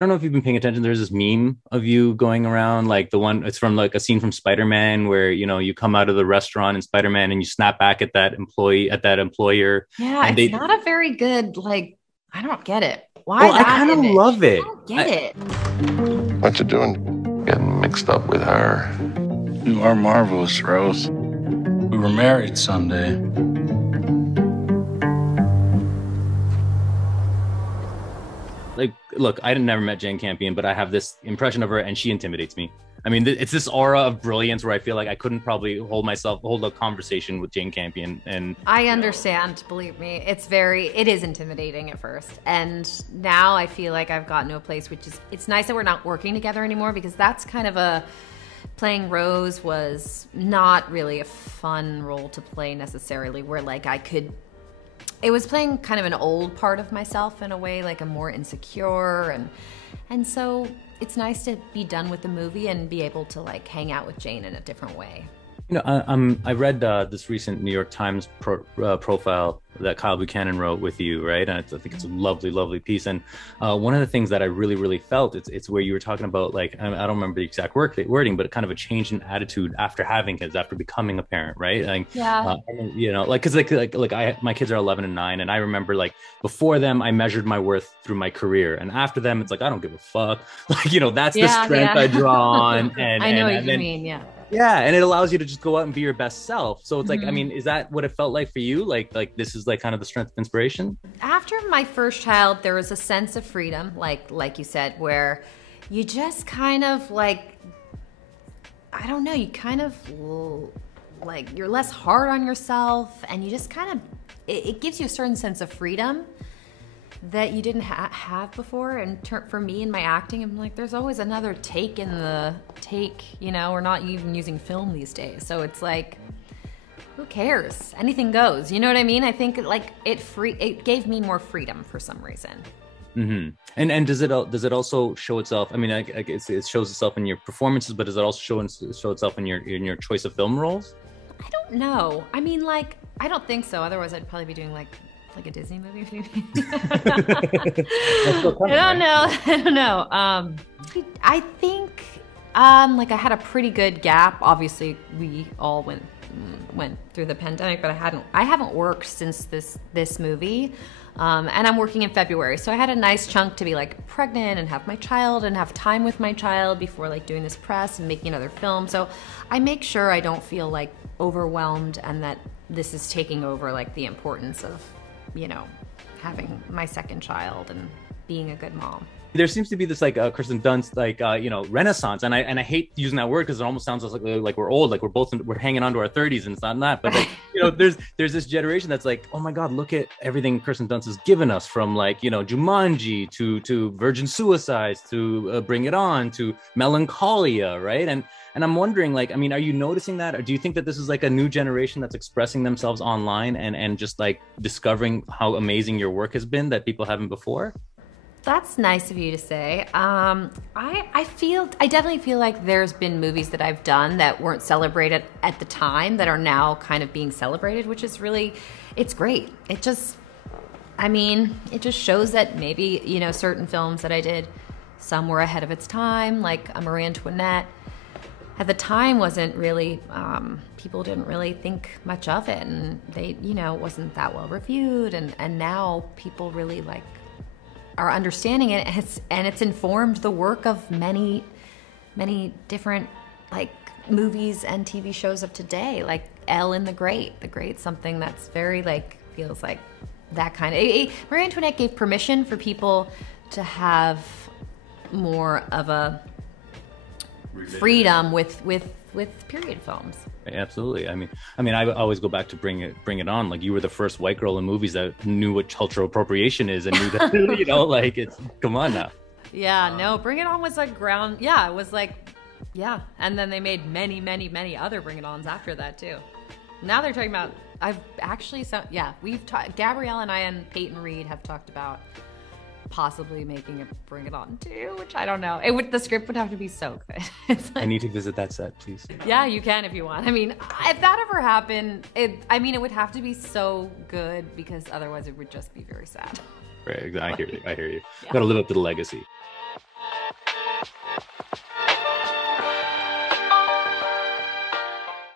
I don't know if you've been paying attention. There's this meme of you going around, like the one, it's from like a scene from Spider-Man where, you come out of the restaurant in Spider-Man and you snap back at that employee, at that employer. Yeah, And it's they, not a very good, like, I don't get it. Why well, I that kind of image? love I it. don't get it. What you doing? Getting mixed up with her. You are marvelous, Rose. We were married Sunday. Like, look, I never met Jane Campion, but I have this impression of her and she intimidates me. I mean, it's this aura of brilliance where I feel like I couldn't probably hold a conversation with Jane Campion. And I understand, believe me. It is intimidating at first. And now I feel like I've gotten to a place which is, it's nice that we're not working together anymore, because that's kind of playing Rose was not really a fun role to play necessarily, where like it was playing kind of an old part of myself in a way, like a more insecure, and so it's nice to be done with the movie and be able to like hang out with Jane in a different way. I read this recent New York Times profile that Kyle Buchanan wrote with you, right? And I think it's a lovely, lovely piece. And one of the things that I really, really felt, it's where you were talking about, like, I don't remember the exact wording, but kind of a change in attitude after having kids, after becoming a parent, right? Like, Yeah. like, because my kids are 11 and 9, and I remember like before them, I measured my worth through my career, and after them, it's like I don't give a fuck. Like, that's the strength I draw on. And I know and, what and you then, mean, yeah. yeah, and it allows you to just go out and be your best self. So it's like, I Mhm. mean, is that what it felt like for you? Like this is like kind of the strength of inspiration? After my first child, there was a sense of freedom, like you said, where you just kind of like, I don't know, you kind of like, you're less hard on yourself, and you just kind of, it gives you a certain sense of freedom that you didn't have before. And for me in my acting, I'm like, there's always another take in the take, we're not even using film these days. So it's like, who cares? Anything goes. You know what I mean? I think like it gave me more freedom for some reason. Mm-hmm. And does it also show itself? I mean, I guess it shows itself in your performances, but does it also show itself in your choice of film roles? I don't know. I mean, like, I don't think so. Otherwise, I'd probably be doing like a Disney movie. I don't know. I don't know. I think like I had a pretty good gap. Obviously, we all went through the pandemic, but I haven't worked since this movie. And I'm working in February, so I had a nice chunk to be like pregnant and have my child and have time with my child before like doing this press and making another film. So I make sure I don't feel like overwhelmed, and that this is taking over like the importance of, having my second child and being a good mom. There seems to be this like Kirsten Dunst renaissance, and I hate using that word because it almost sounds like we're old, like we're hanging on to our 30s, and it's not that. But like, there's this generation that's like, oh my God, look at everything Kirsten Dunst has given us, from like Jumanji to Virgin Suicides to Bring It On to Melancholia, right? And I'm wondering, like, I mean, are you noticing that, or do you think that this is like a new generation that's expressing themselves online and just like discovering how amazing your work has been that people haven't before? That's nice of you to say. I definitely feel like there's been movies that I've done that weren't celebrated at the time that are now kind of being celebrated, which is really, it's great. It just shows that maybe, certain films that I did, some were ahead of its time, like a Marie Antoinette. At the time wasn't really, people didn't really think much of it, and they, it wasn't that well reviewed, and now people really like are understanding it, and it's informed the work of many different like movies and TV shows of today, like Ellen the Great. Something that's very like, feels like that kind of, Marie Antoinette gave permission for people to have more of a freedom with period films. Absolutely. I mean, I always go back to Bring It On. Like, you were the first white girl in movies that knew what cultural appropriation is and knew that, like, it's, come on now. Yeah, no, Bring It On was like ground. Yeah, it was like, yeah. And then they made many other Bring It Ons after that too. Now they're talking about, Gabrielle and I and Peyton Reed have talked about possibly making a Bring It On too, which I don't know. The script would have to be so good. It's like, I need to visit that set, please. yeah, you can if you want. I mean, if that ever happened, it would have to be so good, because otherwise it would just be very sad. Right, I hear you. Yeah. Got to live up to the legacy.